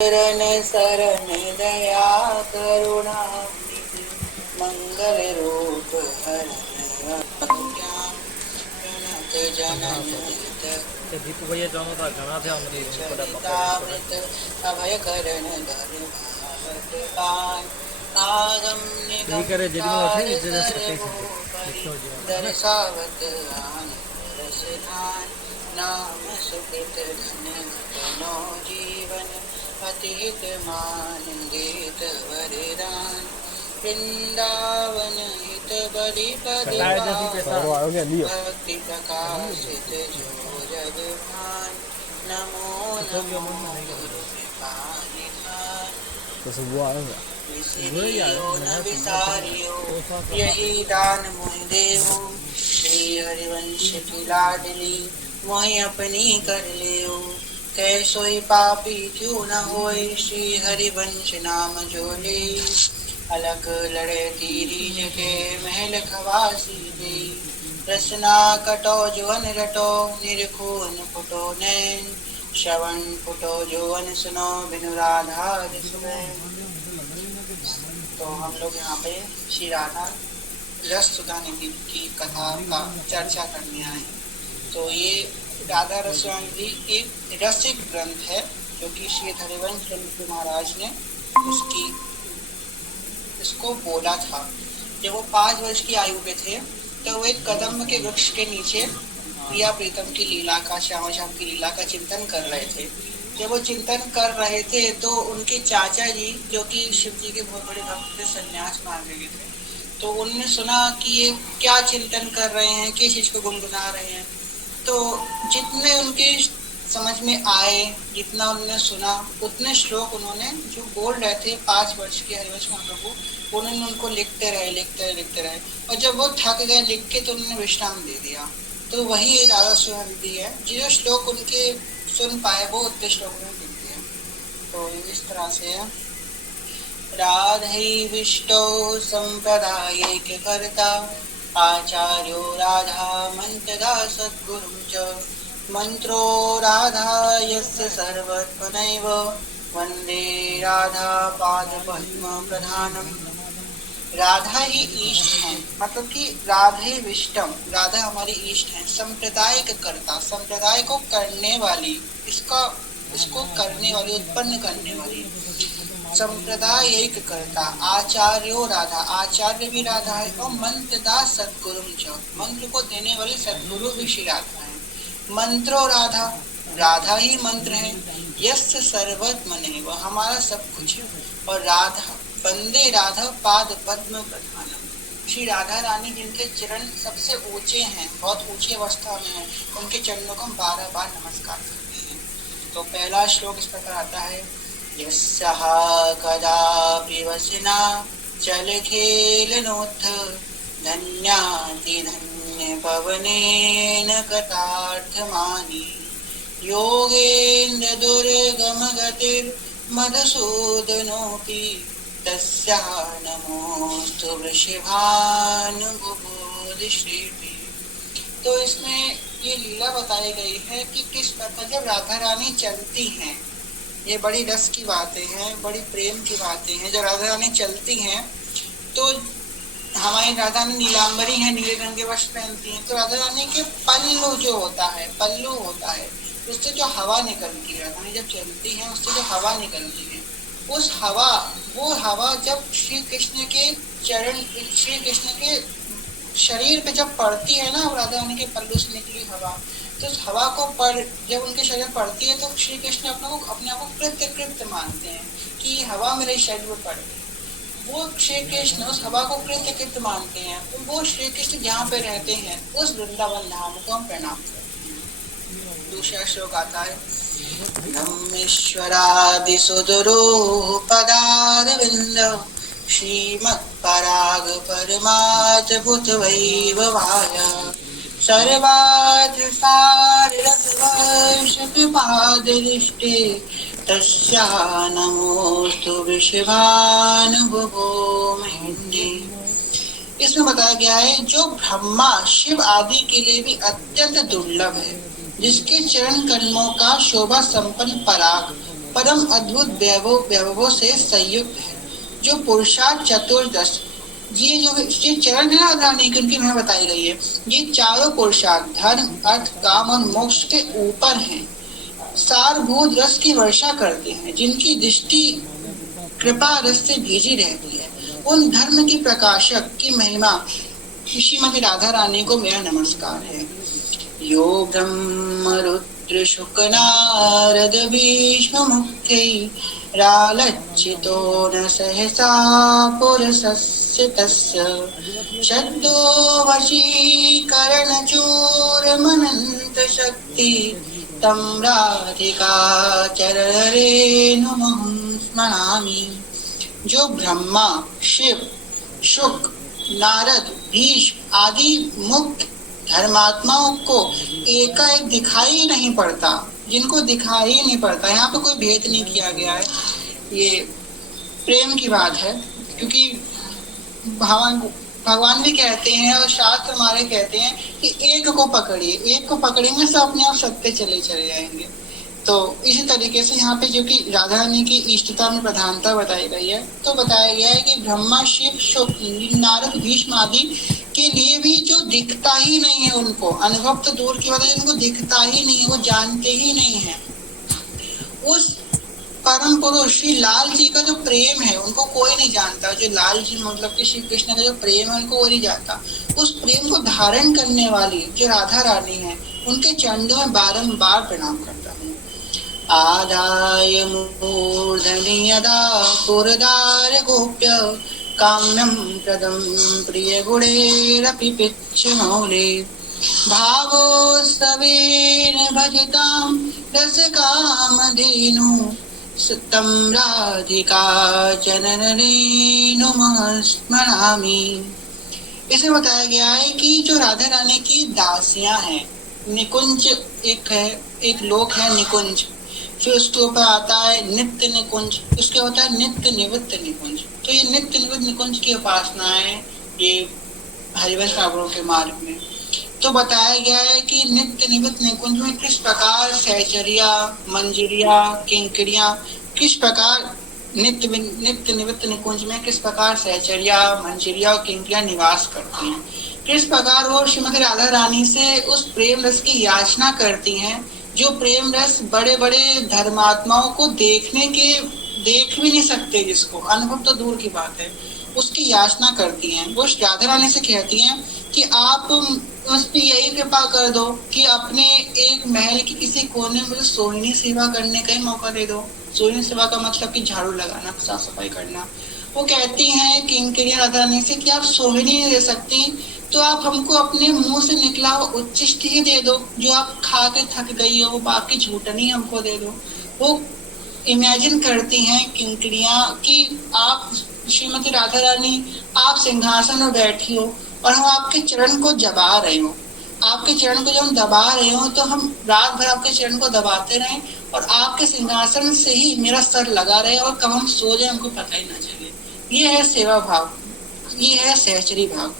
शरण शरण दया करुणा मंगल रूप हरण ज्ञान प्रणत जनन दीपू भैया जानो था घना थे हमरे चरितामृत अभय करण धर्मान आगम यही निगम करे जदी में उठे पार जैसे सर्वो परि दर्शावत आनंद रस धान नाम सुकृत धन घनो जीवन अतीत मानंदित वरदान वृंदावन हित बलि पद भक्ति प्रकाशित जो जग भान नमो नमो विसरियो न विसारियो यही दान मोहि देवो श्री हरिवंश की लाडली मोहि अपनी कर लियो कैसोई पापी क्यों न होए श्री हरिवंश नाम जोले अलग लड़े तीरी जगे महल खवासी दे रसना कटो जुवन रटो निरखून फुटो नैन श्रवण फुटो जुवन सुनो बिनु राधा तो हम लोग यहाँ पे श्री राधा रस सुधा निधि की कथा का चर्चा करने आए। तो ये राधा रसवानी एक रसिक ग्रंथ है जो कि श्री हरिवंश चंद्र महाराज ने इसको बोला था। जब वो 5 वर्ष की आयु के थे तो वो एक कदम के वृक्ष के नीचे प्रिया प्रीतम की लीला का श्यामा श्याम की लीला का चिंतन कर रहे थे। जब वो चिंतन कर रहे थे तो उनके चाचा जी जो कि शिव जी के बहुत बड़े भक्त थे, संन्यास मान गए थे, तो उन्होंने सुना कि ये क्या चिंतन कर रहे हैं, किस चीज को गुनगुना रहे हैं। तो जितने उनके समझ में आए, जितना उन्होंने सुना, उतने श्लोक उन्होंने जो बोल रहे थे 5 वर्ष के हरिवंश महाप्रभु, उन्होंने उनको लिखते रहे। और जब वो थक गए लिख के तो उन्होंने विश्राम दे दिया। तो वही राधा सुनिधि है, जो श्लोक उनके सुन पाए वो उतने श्लोक में लिखते हैं। तो इस तरह से है। राधैविष्टो संप्रदायैक कर्ता आचार्यो राधा मंत्रदा सद्गुरुं च मंत्रो राधा यस्य सर्वत्मनैव वंदे राधा पाद पद्म प्रधानम। राधा ही इष्ट है, मतलब कि राधे विष्टम, राधा हमारी इष्ट है। संप्रदाय कर्ता, संप्रदाय को करने वाली, इसको करने वाली, उत्पन्न करने वाली। संप्रदाय एक करता आचार्यो राधा, आचार्य भी राधा है। और मंत्रदा सद्गुरु, मंत्र को देने वाले सद्गुरु भी श्री राधा है। मंत्रो राधा, राधा ही मंत्र है। यस्य सर्वत्मने, वह हमारा सब कुछ है। और राधा वंदे राधा पाद पद्म प्रधानम, श्री राधा रानी जिनके चरण सबसे ऊंचे हैं, बहुत ऊंची अवस्था में हैं, उनके चरणों को हम 12 बार नमस्कार करते हैं। तो पहला श्लोक इस प्रकार आता है। यस्याः कदापि वसना चल खेलनोत्थ धन्याति धन्य पवनेन कथार्थमानि योगेन्द्र दुर्गम गतिर् मधुसूदनोऽपि तस्याः नमोस्तु वृषभानुबुधश्रीपि। तो इसमें ये लीला बताई गई है कि किस प्रकार जब राधा रानी चलती हैं, ये बड़ी रस की बातें हैं, बड़ी प्रेम की बातें हैं। जब राधा रानी चलती हैं तो हमारी राधा रानी नीलांबरी है, नीले रंग के वस्त्र पहनती हैं। तो राधा रानी के पल्लू जो होता है, पल्लू होता है, उससे जो हवा निकलती है, राधा रानी जब चलती है उससे जो हवा निकलती है, उस हवा, वो हवा जब श्री कृष्ण के चरण, श्री कृष्ण के शरीर पे जब पड़ती है ना, राधा रानी के पल्लू से निकली हवा, तो उस हवा को जब उनके शरीर में पड़ती है तो श्री कृष्ण अपने आप को कृत्य मानते हैं कि हवा मेरे शरीर में पड़ गई। वो श्री कृष्ण उस हवा को कृत्य मानते हैं। तो वो श्री कृष्ण जहाँ पे रहते हैं उस वृंदावन धाम को हम प्रणाम करते हैं। दूसरा श्लोक आता है। ब्रह्मेश्वरादि सुदुरो पदारविंद श्रीमत्पराग परमाद्भुत वैभवाय सर्वार्थ सार रसवर्ष कृपादृष्टे तस्याः नमोस्तु वृषभानुभुवो महेन्द्रे। इसमें बताया गया है जो ब्रह्मा शिव आदि के लिए भी अत्यंत दुर्लभ है, जिसके चरण कन्मों का शोभा संपन्न पराग परम अद्भुत वैभवों से संयुक्त है। जो पुरुषार्थ चतुर्दश, ये चरण है राधा रानी की, उनकी मैं बताई गई है। ये चारों पुरुषार्थ धर्म अर्थ काम और मोक्ष के ऊपर हैं, सारभूत रस की वर्षा करते हैं, जिनकी दृष्टि कृपा रस से भीजी रहती है। उन धर्म की प्रकाशक की महिमा श्रीमती राधा रानी को मेरा नमस्कार है। यो ब्रह्म रुद्र शुक नारद भीष्म मुक्ति रालच्चितो न सहसा पुरसस्य तस्य शब्दो वशीकरण चूरमनंत शक्ति तं राधिका चरणरेणुमहं स्मरामि। जो ब्रह्मा शिव शुक नारद भीष्म आदि मुक्त धर्मात्माओं को एकाएक दिखाई नहीं पड़ता, जिनको दिखाई नहीं पड़ता, यहाँ पे कोई भेद नहीं किया गया है, ये प्रेम की बात है। क्योंकि भगवान भी कहते हैं और शास्त्र हमारे कहते हैं कि एक को पकड़िए, एक को पकड़ेंगे तो अपने आप सत्य चले जाएंगे। तो इसी तरीके से यहाँ पे जो कि राधा रानी की इष्टता में प्रधानता बताई गई है, तो बताया गया है कि ब्रह्मा शिव शुक नारद भीष्म आदि के लिए भी जो दिखता ही नहीं है, उनको अनुभव तो दूर की बात है, जिनको दिखता ही नहीं है, वो जानते ही नहीं है, उस परम पुरुष श्री लाल जी का जो प्रेम है उनको कोई नहीं जानता। जो लाल जी मतलब कि श्री कृष्ण का जो प्रेम है उनको कोई नहीं जानता। उस प्रेम को धारण करने वाली जो राधा रानी है, उनके चरणों में बारंबार प्रणाम करता हूँ। आदाय मूर्धनि यदा पुरदार गोप्य काम्यं प्रदं प्रिय गुणैरपि पिच्छमौले भावोत्सवेन भजतां रसकामधेनु तं राधिका चरणरेणुमहं स्मरामि। इसे बताया गया है कि जो राधा रानी की दासियां हैं, निकुंज एक है, एक लोक है निकुंज, फिर उसके ऊपर आता है नित्य निकुंज, उसके होता है नित्य निवृत्त निकुंज। तो ये नित्य निवृत्त निकुंज की उपासना है ये हरिवंश ठाकुरों के मार्ग में। तो बताया गया है कि नित्य निवृत्त निकुंज में किस प्रकार सहचर्या मंजरिया किंकरियां, किस प्रकार नित्य निवृत्त निकुंज में किस प्रकार सहचर्या मंजरिया और किंकरियां निवास करती हैं, किस प्रकार वो श्रीमती राधा रानी से उस प्रेम रस की याचना करती हैं, जो प्रेम रस बड़े बड़े धर्मात्माओं को देख भी नहीं सकते, जिसको अनुभव तो दूर की बात है, उसकी याचना करती हैं। वो राधा रानी से कहती हैं कि आप उस पर यही कृपा कर दो कि अपने एक महल की किसी कोने में सोहिनी सेवा करने का ही मौका दे दो। सोहिनी सेवा का मतलब कि झाड़ू लगाना, साफ सफाई करना। वो कहती हैं किंकरियां राधा रानी से कि आप सोहिनी नहीं दे सकती तो आप हमको अपने मुंह से निकला हुआ उच्चिष्ट ही दे दो, जो आप खा के थक गई हो, वो बाकी झूठनी हमको दे दो। वो इमेजिन करती हैं किंकरियां कि आप श्रीमती राधा रानी आप सिंहासन में बैठी हो और हम आपके चरण को दबा रहे हो, आपके चरण को जब हम दबा रहे हो तो हम रात भर आपके चरण को दबाते रहें और आपके सिंहासन से ही मेरा सर लगा रहे और कब हम सो जाए हमको पता ही ना चले। ये है सेवा भाव, ये है सहचरी भाव।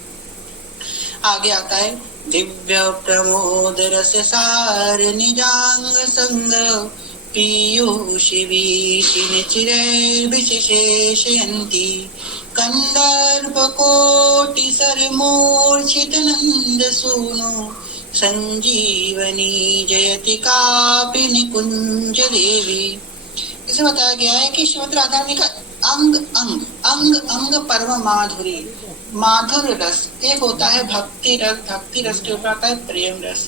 आगे आता है दिव्य प्रमोद रस सार निजांग संग पीयूषी वीचिन चिरैर्विशेषयन्ति कंदर्प कोटि सरमूर्छित नंद सूनु संजीवनी जयति कापि निकुंज देवी। इसे बताया गया है कि श्रीमती राधा रानी का अंग अंग अंग अंग परम माधुरी माधुर्य रस, एक होता है भक्ति रस, भक्ति रस के ऊपर आता है प्रेम रस,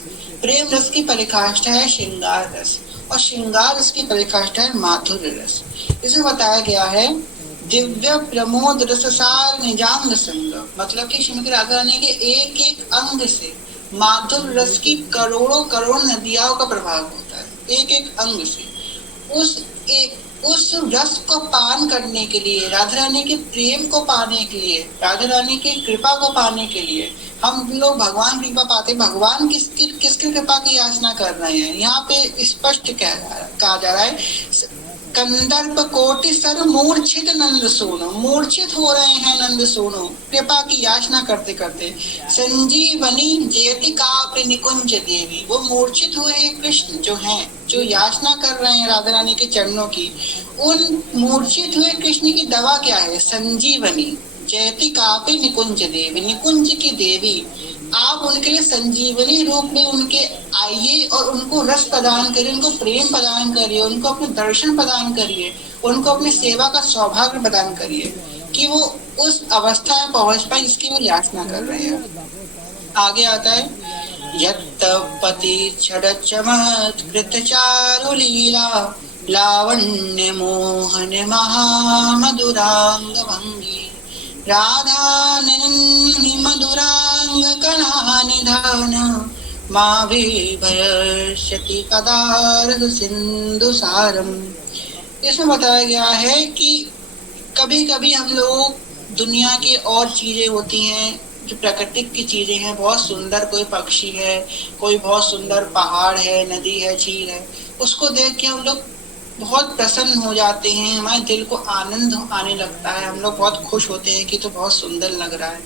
प्रेम रस की परिकाष्ठा है श्रृंगार रस और श्रृंगार रस की परिकाष्ठा है माधुर्य रस। इसे बताया गया है दिव्य प्रमोद रस सार निजांग संग, मतलब कि श्रीमती राधा रानी के एक एक अंग से माधुर्य रस की करोड़ों करोड़ नदियों का प्रभाव होता है, एक एक अंग से। उस रस को पान करने के लिए, राधा रानी के प्रेम को पाने के लिए, राधा रानी की कृपा को पाने के लिए हम लोग भगवान कृपा पाते। भगवान किसकी कृपा की याचना कर रहे हैं, यहाँ पे स्पष्ट कहा जा रहा है कंदर्प कोटि सर मूर्छित नंद सोनो, मूर्छित हो रहे हैं नंद सोनो कृपा की याचना करते करते। संजीवनी जयति काप्य निकुंज देवी, वो मूर्छित हुए कृष्ण जो हैं, जो याचना कर रहे हैं राधा रानी के चरणों की, उन मूर्छित हुए कृष्ण की दवा क्या है? संजीवनी जयति काप्य निकुंज देवी, निकुंज की देवी आप उनके लिए संजीवनी रूप में उनके आइए और उनको रस प्रदान करिए, उनको प्रेम प्रदान करिए, उनको अपने दर्शन प्रदान करिए, उनको अपनी सेवा का सौभाग्य प्रदान करिए कि वो उस अवस्था में पहुंच पाए जिसकी वो याचना कर रहे हैं। आगे आता है यत्पति छड़ चमत्कृत चारु लीला लावण्य मोहन महामधुरांग भंगी राधानन्नि मधुरांग कला निधान माभिभयष्यति कदार सिंधु सारम। इसमें बताया गया है कि कभी कभी हम लोग दुनिया की और चीजें होती हैं जो प्राकृतिक की चीजें हैं, बहुत सुंदर कोई पक्षी है, कोई बहुत सुंदर पहाड़ है, नदी है, झील है, उसको देख के हम लोग बहुत प्रसन्न हो जाते हैं, हमारे दिल को आनंद आने लगता है, हम लोग बहुत खुश होते हैं कि तो बहुत सुंदर लग रहा है।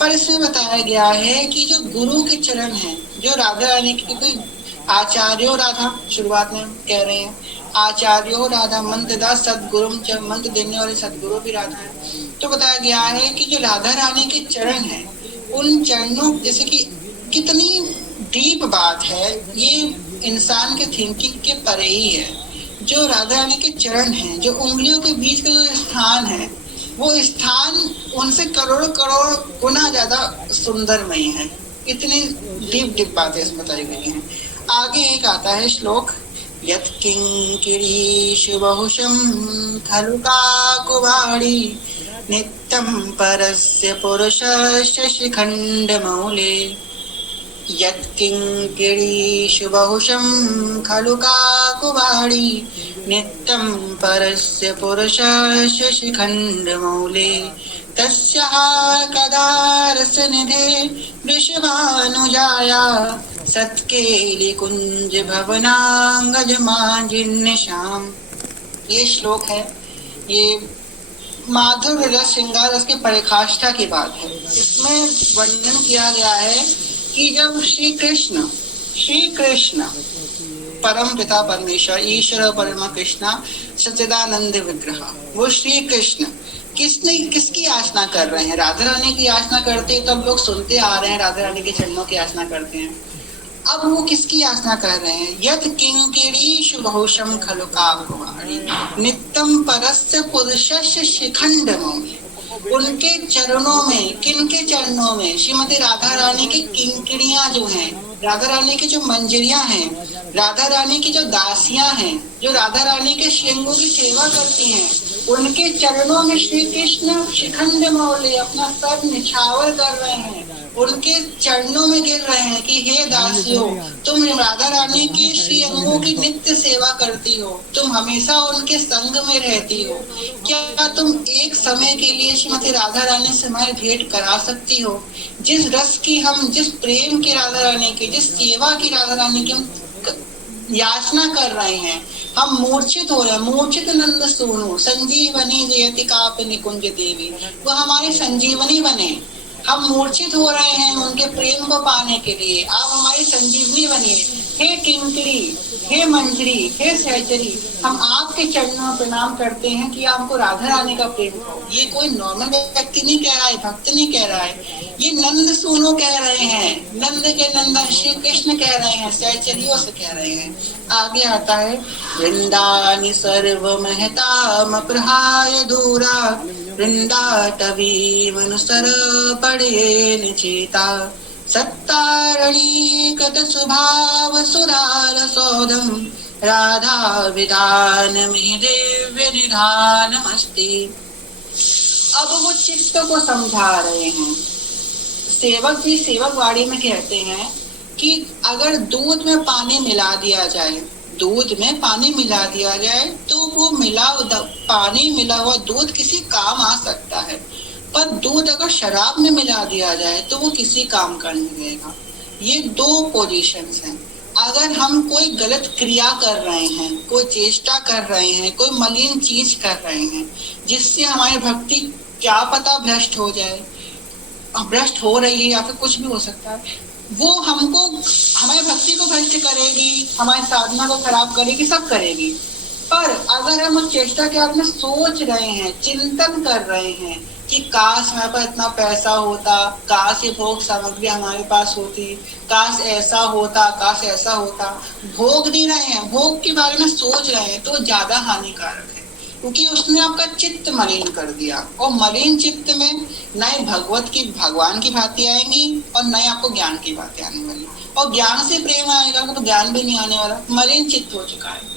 पर इसमें बताया गया है कि जो गुरु के चरण हैं, जो राधा रानी की, कोई आचार्यो राधा शुरुआत में कह रहे हैं, आचार्यो राधा मंत्र दास सदगुरु, मंत्र देने वाले सदगुरु भी राधा है। तो बताया गया है कि जो राधा रानी के चरण हैं, उन चरणों, जैसे कि कितनी डीप बात है ये, इंसान के थिंकिंग के परे ही है। जो राधा रानी के चरण हैं, जो उंगलियों के बीच का जो स्थान है, वो स्थान उनसे करोड़ों करोड़ गुना ज्यादा सुंदरमय है। इतनी डीप डीप बातें इसमें बताई गई हैं। आगे एक आता है श्लोक, यत्किंकिरीषु बहुशं खलु काकुवाड़ी नित्यं परस्य पुरुषस्य शिखण्डमौले। यत्किंकिरीषु बहुशं खलु काकुवाड़ी नित्यं परस्य पुरुषस्य शिखण्डमौले। तस्याः कदा रसनिधे वृषभानुजाया सत्केली कुंज भवनांगज मांजिन्निशाम। ये श्लोक है, ये माधुर्य रस श्रृंगार रस की परिकाष्ठा की बात है। इसमें वर्णन किया गया है कि जब श्री कृष्ण परम पिता परमेश्वर ईश्वर परम कृष्ण सच्चिदानंद विग्रह, वो श्री कृष्ण किसकी याचना कर रहे हैं? राधा रानी की याचना करते हैं, तो हम लोग सुनते आ रहे हैं राधा रानी के चरणों की याचना करते हैं। अब वो किसकी याचना कर रहे हैं? यत् किंकिरीषु बहुशं खलु काकुवाड़ी नित्यं परस्य पुरुषस्य शिखण्डमौले। उनके चरणों में, किनके चरणों में? श्रीमती राधा रानी की किंकिणियां जो हैं, राधा रानी की जो मंजरियां हैं, राधा रानी की जो दासियां हैं, जो राधा रानी के श्रृंगों की सेवा करती हैं, उनके चरणों में श्री कृष्ण शिखंड मौले अपना सर निछावर कर रहे हैं, उनके चरणों में गिर रहे हैं कि हे दासियों, तुम राधा रानी की श्री अंगों की नित्य सेवा करती हो, तुम हमेशा उनके संग में रहती हो, क्या तुम एक समय के लिए श्रीमती राधा रानी से हमारी भेंट करा सकती हो? जिस रस की हम, जिस प्रेम की राधा रानी की, जिस सेवा की राधा रानी की हम याचना कर रहे हैं, हम मूर्छित हो रहे हैं। मूर्छित नंद सोनू संजीवनी जयति काप्य निकुंज देवी, वो हमारी संजीवनी बने। हम मूर्छित हो रहे हैं उनके प्रेम को पाने के लिए, आप हमारी संजीवनी बनिए। हे किंकरी, हे मंजरी, हे सहचरी, हम आपके चरणों में प्रणाम करते हैं कि आपको राधा रानी का प्रेम हो। ये कोई नॉर्मल व्यक्ति नहीं कह रहा है, भक्त नहीं कह रहा है, ये नंद सोनो कह रहे हैं, नंद के नंदन श्री कृष्ण कह रहे हैं, सहचरियों से कह रहे हैं। आगे आता है वृंदानि सर्व महताम प्रहाय दूरा वृंदाटवी मनुसर पड़े निचेता सत्तारणी कत सुभाव सुरार सौदम राधा विधान में दिव्य निधान मस्ती। अब वो चित्त को समझा रहे हैं। सेवक जी सेवक वाणी में कहते हैं कि अगर दूध में पानी मिला दिया जाए, दूध में पानी मिला दिया जाए तो वो पानी मिला हुआ दूध किसी काम आ सकता है, पर दूध अगर शराब में मिला दिया जाए तो वो किसी काम का नहीं रहेगा। ये दो पोजीशंस हैं। अगर हम कोई गलत क्रिया कर रहे हैं, कोई चेष्टा कर रहे हैं, कोई मलिन चीज कर रहे हैं जिससे हमारी भक्ति क्या पता भ्रष्ट हो जाए, भ्रष्ट हो रही है या फिर कुछ भी हो सकता है, वो हमको हमारी भक्ति को भ्रष्ट करेगी, हमारी साधना को खराब करेगी, सब करेगी। पर अगर हम उस चेष्टा के बारे में सोच रहे हैं, चिंतन कर रहे हैं कि काश हमारे पास इतना पैसा होता, काश ये भोग सामग्री हमारे पास होती, काश ऐसा होता, काश ऐसा होता, भोग नहीं रहे हैं, भोग के बारे में सोच रहे हैं, तो ज्यादा हानिकारक है, क्योंकि उसने आपका चित्त मलिन कर दिया। और मलिन चित्त में नए भगवान की बातें आएंगी और नए आपको ज्ञान की बातें आने वाली, और ज्ञान से प्रेम आएगा तो ज्ञान भी नहीं आने वाला, मलिन चित्त हो चुका है।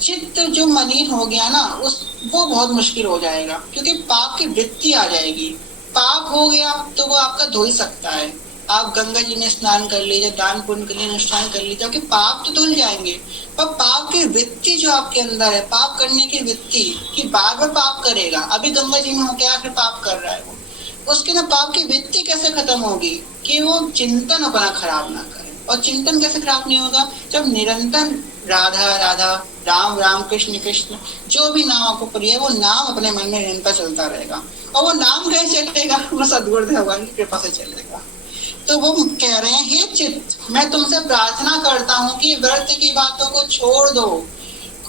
चित्त जो मलिन हो गया ना, वो बहुत मुश्किल हो जाएगा, क्योंकि पाप की वृत्ति आ जाएगी। पाप हो गया तो वो आपका धो ही सकता है, आप गंगा जी में स्नान कर लीजिए, दान पुण्य के लिए अनुष्ठान कर लीजिए, क्योंकि पाप तो धुल जाएंगे, पर पाप की वृत्ति जो आपके अंदर है, पाप करने की वृत्ति कि बार बार पाप करेगा, अभी गंगा जी में होके आकर पाप कर रहा है वो, उसके ना पाप की वृत्ति कैसे खत्म होगी कि वो चिंतन अपना खराब ना करे। और चिंतन कैसे खराब नहीं होगा, जब निरंतर राधा राधा, राम राम, कृष्ण कृष्ण, जो भी नाम आपको प्रिय है वो नाम अपने मन में निरंतर चलता रहेगा। और वो नाम कैसे चलेगा, वो सद्गुरुदेव भगवान की कृपा से चलेगा। तो वो कह रहे हैं, हे चित्त, मैं तुमसे प्रार्थना करता हूँ कि व्रत की बातों को छोड़ दो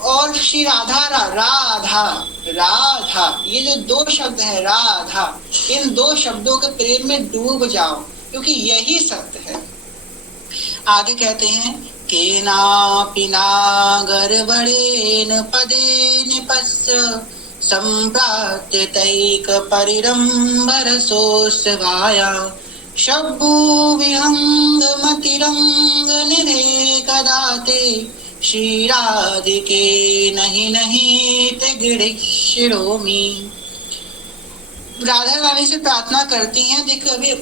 और श्री राधा राधा राधा, ये जो दो शब्द है राधा, इन दो शब्दों के प्रेम में डूब जाओ, क्योंकि यही सत्य है। आगे कहते हैं, केनापि नागरवरेण पदेन पस्य सम्प्राप्य तैक परिरम्भरसोत्सवाया शब्बु विहंग मतिरंग निधे कदाते श्रीराधिके नहीं नहीं ते गिरिशिरोमी। राधा रानी से प्रार्थना करती हैं, देखो अभी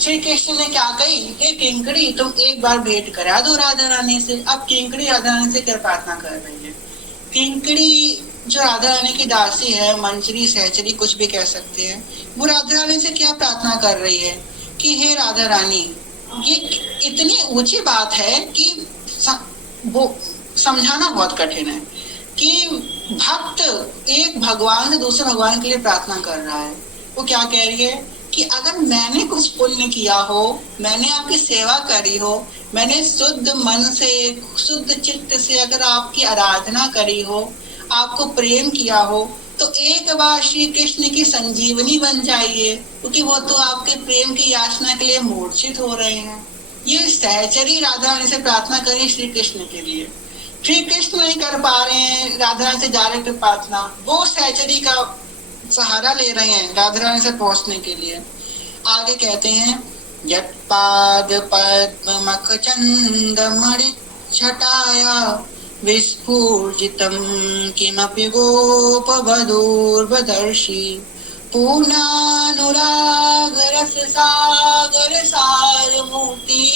श्री कृष्ण ने क्या कही, हे किंकड़ी तुम एक बार भेंट करा दो राधा रानी से। अब किंकड़ी राधा रानी से क्या प्रार्थना कर रही है, किंकड़ी जो राधा रानी की दासी है, मंचरी सहचरी कुछ भी कह सकते हैं, वो राधा रानी से क्या प्रार्थना कर रही है कि हे राधा रानी, ये इतनी ऊंची बात है कि वो समझाना बहुत कठिन है कि भक्त एक भगवान से दूसरे भगवान के लिए प्रार्थना कर रहा है। वो क्या कह रही है कि अगर मैंने कुछ पुण्य किया हो, मैंने आपकी सेवा करी हो, मैंने शुद्ध मन से शुद्ध चित्त से अगर आपकी आराधना करी हो, आपको प्रेम किया हो, तो एक बार श्री कृष्ण की संजीवनी बन जाइए, क्योंकि वो तो आपके प्रेम की याचना के लिए मूर्छित हो रहे हैं। ये सहचरी राधा रानी से प्रार्थना करी श्री कृष्ण के लिए, श्री कृष्ण नहीं कर पा रहे हैं राधा रानी से डायरेक्ट प्रार्थना, वो सहचरी का सहारा ले रहे हैं राधा रानी से पहुंचने के लिए। आगे कहते हैं, यत्पाद पद्म मखचंद मणिच्छटाया विस्फूर्जितं किमपि गोपवधूर्वदर्शी पूर्णानुराग रस सागर सारमूर्ति,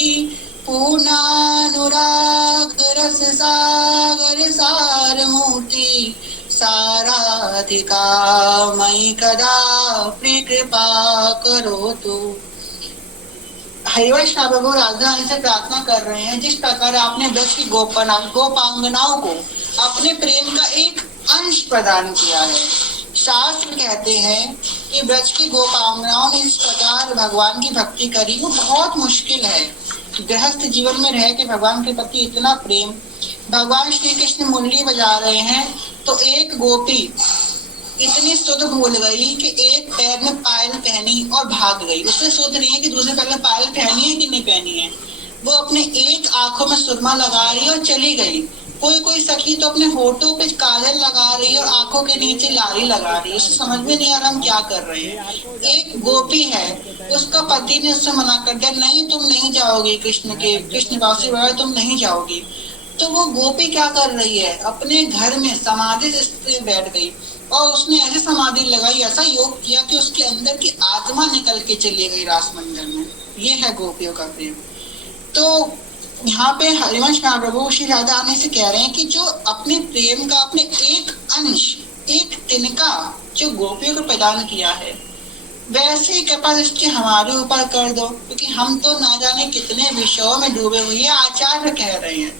पूर्णानुराग रस सागर सारमूर्ति साराधिका मयि कदा कृपा करोतु। हरिवंश प्रभु राधा रानी से प्रार्थना कर रहे हैं, जिस प्रकार आपने ब्रज की गोपांगनाओं को अपने प्रेम का एक अंश प्रदान किया है। शास्त्र कहते हैं कि ब्रज की गोपांगनाओं ने इस प्रकार भगवान की भक्ति करी, वो बहुत मुश्किल है। गृहस्थ जीवन में रह के भगवान के प्रति इतना प्रेम, भगवान श्री कृष्ण मुरली बजा रहे हैं तो एक गोपी इतनी सुध भूल गई कि एक पैर में पायल पहनी और भाग गई। उसने सोच रही है कि दूसरे पैर में पायल पहनी है कि नहीं पहनी है, वो अपने एक आंखों में सुरमा लगा रही है और चली गई। कोई सखी तो अपने होठों पे काजल लगा रही है और आंखों के नीचे लाली लगा रही है, उसे समझ में नहीं आ रहा हम क्या कर रहे हैं। एक गोपी है, उसका पति ने उससे मना कर दिया, नहीं तुम नहीं जाओगी, कृष्ण वासी तुम नहीं जाओगी। तो वो गोपी क्या कर रही है, अपने घर में समाधि से बैठ गई और उसने ऐसे समाधि लगाई, ऐसा योग किया कि उसके अंदर की आत्मा निकल के चली गई रास मंदिर में। ये है गोपियों का प्रेम। तो यहाँ पे हरिवंश महाप्रभु श्री राधा रानी से कह रहे हैं कि जो अपने प्रेम का अपने एक अंश, एक तिनका जो गोपियों को प्रदान किया है, वैसी कृपा दृष्टि हमारे ऊपर कर दो, क्योंकि हम तो ना जाने कितने विषयों में डूबे हुए हैं। आचार्य कह रहे हैं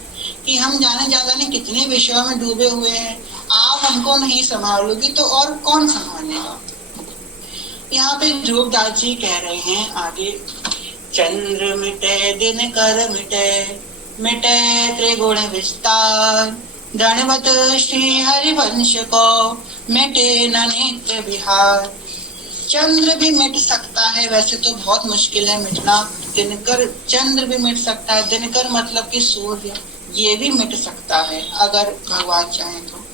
कि हम जाने कितने विषयों में डूबे हुए हैं, आप हमको नहीं संभालोगी तो और कौन संभालेगा। यहाँ पे ध्रुवदास जी कह रहे हैं आगे, चंद्र मिटे दिन कर मिटे, मिटे त्रिगुण विस्तार, दंडवत श्री हरिवंश को मिटे न नित्य विहार। चंद्र भी मिट सकता है, वैसे तो बहुत मुश्किल है मिटना। दिनकर, चंद्र भी मिट सकता है, दिनकर मतलब कि सूर्य, ये भी मिट सकता है अगर भगवान चाहे तो।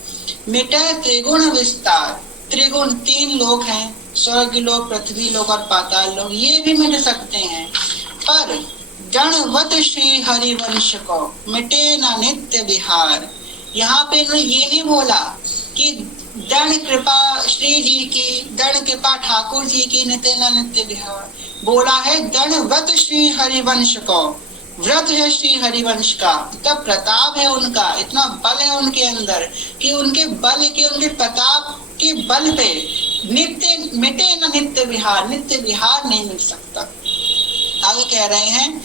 मिटे त्रिगुण विस्तार, त्रिगुण 3 लोक हैं, स्वर्ग लोक, पृथ्वी लोक और पाताल लोक, ये भी मिट सकते हैं। पर दंडवत श्री हरिवंश को मिटे ना नित्य विहार। यहाँ पे इन्होंने ये नहीं बोला कि दंड कृपा श्री जी की, दंड कृपा ठाकुर जी की नित्य ना नित्य विहार, बोला है दंडवत श्री हरिवंश को। व्रत है श्री हरिवंश का, इतना प्रताप है उनका, इतना बल है उनके अंदर कि उनके बल के, उनके प्रताप के बल पे नित्य मिटे न नित्य विहार, नित्य विहार नहीं मिल सकता। आगे कह रहे हैं,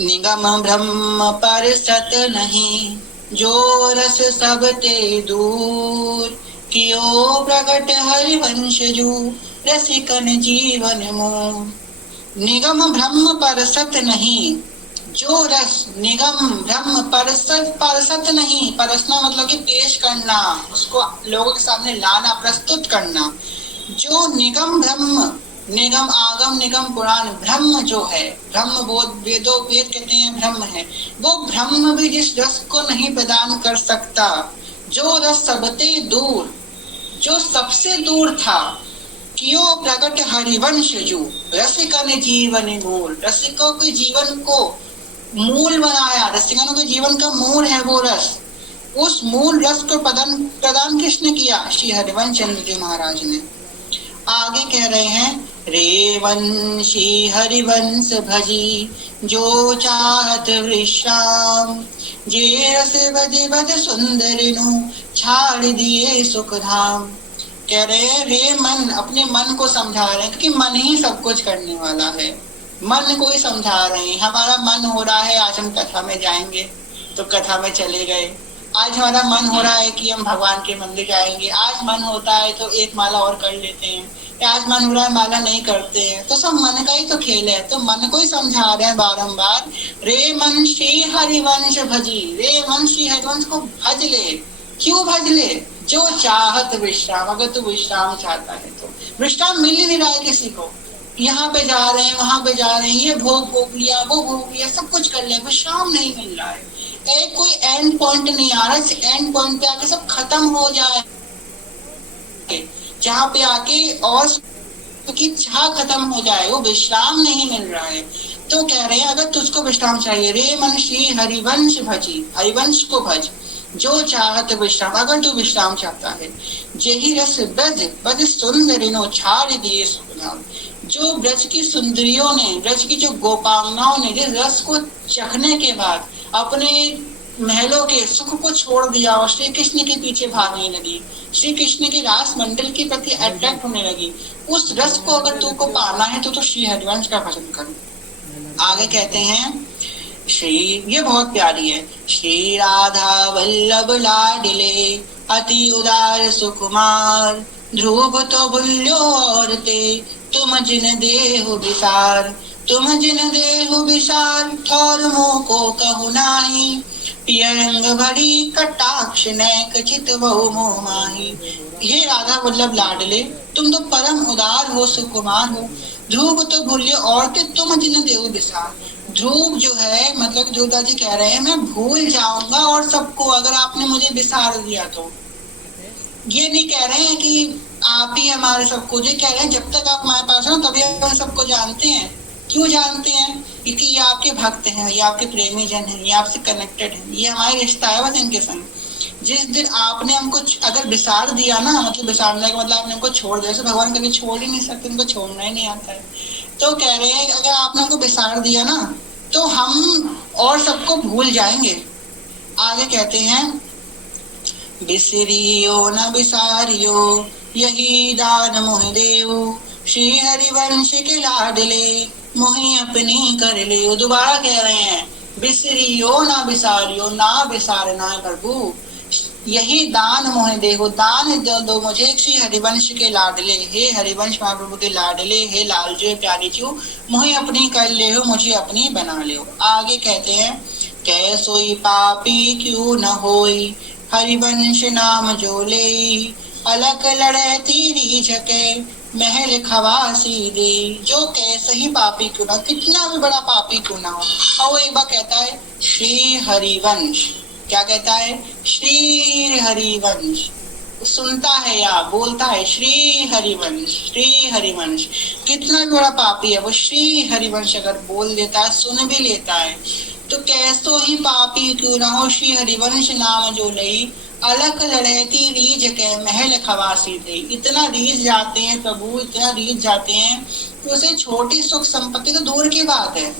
निगम ब्रह्म पर सत नहीं, जो रस सब ते दूर, कियो प्रगट हरिवंश जू, रसिकन जीवन मोह। निगम ब्रह्म पर सत नहीं, जो रस, निगम ब्रह्म परसत, परसत नहीं, परसना मतलब कि पेश करना, उसको लोगों के सामने लाना, प्रस्तुत करना। जो निगम ब्रह्म, निगम आगम निगम पुराण, ब्रह्म जो है, ब्रह्म बोध, वेदों वेद कहते हैं ब्रह्म है, वो ब्रह्म भी जिस रस को नहीं प्रदान कर सकता, जो रस सबते दूर, जो सबसे दूर था, कियो प्रकट हरिवंश जू, रसिका ने जीवन मूल, रसिकों के जीवन को मूल बनाया, रसिकनों के जीवन का मूल है वो रस। उस मूल रस को प्रदान किसने किया? श्री हरिवंश चंद्र जी महाराज ने। आगे कह रहे हैं, रे वंशी हरिवंश भजी, जो चाहत विश्राम, जे रस भज भज सुंदरिनु, छाड़ दिए सुख धाम। कह रहे हैं, रे मन, अपने मन को समझा रहे हैं, क्योंकि मन ही सब कुछ करने वाला है, मन को ही समझा रहे हैं। हमारा मन हो रहा है आज हम कथा में जाएंगे, तो कथा में चले गए। आज हमारा मन हो रहा है कि हम भगवान के मंदिर जाएंगे, आज मन होता है तो एक माला और कर लेते हैं, आज मन हो रहा है माला नहीं करते हैं, तो सब मन का ही तो खेल है। तो मन को ही समझा रहे हैं बारंबार, रे मन श्री हरिवंश भजी, रे मन श्री हरिवंश को भज ले। क्यों भज ले? जो चाहत विश्राम, अगर तू विश्राम चाहता है तो। विश्राम मिल ही नहीं रहा है किसी को, यहाँ पे जा रहे हैं, वहां पे जा रहे हैं, ये भोग लिया, वो भोग लिया, सब कुछ कर लिया, विश्राम नहीं मिल रहा है। एक कोई एंड पॉइंट नहीं आ रहा, एंड पॉइंट पे आके सब खत्म हो जाए, जहाँ पे आके और की चाह खत्म हो जाए, वो विश्राम नहीं मिल रहा है। तो कह रहे हैं, अगर तुझको विश्राम चाहिए, रे मन श्री हरिवंश भजी, हरिवंश को भज, जो चाहत विश्राम, अगर तू विश्राम चाहता है। जेहि रस ब्रज बज सुंदरिनो, छाड़ दिए सुखधाम। जो ब्रज की सुंदरियों ने, ब्रज की जो गोपांगनाओं ने जिस रस को चखने के बाद अपने महलों के सुख को छोड़ दिया और श्री कृष्ण के पीछे भागने लगी, श्री कृष्ण के रास मंडल के प्रति अट्रैक्ट होने लगी, उस रस को अगर तू को पाना है तो श्री हरिवंश का भजन करो। आगे कहते हैं, श्री, ये बहुत प्यारी है, श्री राधा वल्लभ लाडिले, अति उदार सुकुमार, ध्रुव तो भूल्यो और ते, तुम जिन देहु विसार, तुम जिन देहु विसार, थोर मुँह को कहु नाही, पियंग भरी कटाक्ष नैक चित बहु मोह माही। हे राधा वल्लभ लाडले, तुम तो परम उदार हो, सुकुमार हो। ध्रुव तो भूल्यो और ते, तुम जिन देहु विसार। ध्रुव जो है, मतलब ध्रुवदास जी कह रहे हैं, मैं भूल जाऊंगा और सबको, अगर आपने मुझे विसार दिया तो। ये नहीं कह रहे हैं कि आप ही हमारे सबको, जो कह रहे हैं जब तक आप हमारे पास हो तभी हम सबको जानते हैं। क्यों जानते हैं? क्योंकि ये आपके भक्त हैं, ये आपके प्रेमी जन हैं, ये आपसे कनेक्टेड हैं, ये हमारे रिश्ता है बस इनके संग। जिस दिन आपने हमको अगर विसार दिया ना, मतलब विसारने का मतलब आपने हमको छोड़ दिया, जैसे भगवान कभी छोड़ ही नहीं सकते, उनको छोड़ना ही नहीं आता है। तो कह रहे हैं अगर आपने हमको विसार दिया ना, तो हम और सबको भूल जाएंगे। आगे कहते हैं, बिसरियो न बिसारियो, यही दान मोह देव, श्री हरिवंश के लाडले मोहि अपनी कर ले। वो दोबारा कह रहे हैं, बिसरियो ना बिसारियो, ना बिसारना है प्रभु, यही दान मोहे देहो, दान दो मुझे श्री हरिवंश के लाडले। हे हरिवंश महाप्रभु के लाडले, हे लालजू प्यारी चू, मोहे अपनी कर ले हो, मुझे अपनी बना ले हो। आगे कहते हैं, कैसोई पापी क्यों न होई, हरिवंश नाम जो ले, अलग लड़े तीरी झके, महल खवासी दे। जो कैसे ही पापी क्यों ना, कितना भी बड़ा पापी क्यों ना हो। और वो एक बार कहता है श्री हरिवंश, क्या कहता है, श्री हरिवंश, सुनता है या बोलता है श्री हरिवंश, श्री हरिवंश। कितना भी बड़ा पापी है वो श्री हरिवंश अगर बोल देता है, सुन भी लेता है, तो कैसो ही पापी क्यों ना हो, श्री हरिवंश नाम जो लई, अलग लड़ती रीझ के महल खवासी दे। इतना रीझ जाते हैं प्रभु, इतना रीझ जाते हैं कि उसे छोटी सुख संपत्ति तो दूर की बात है,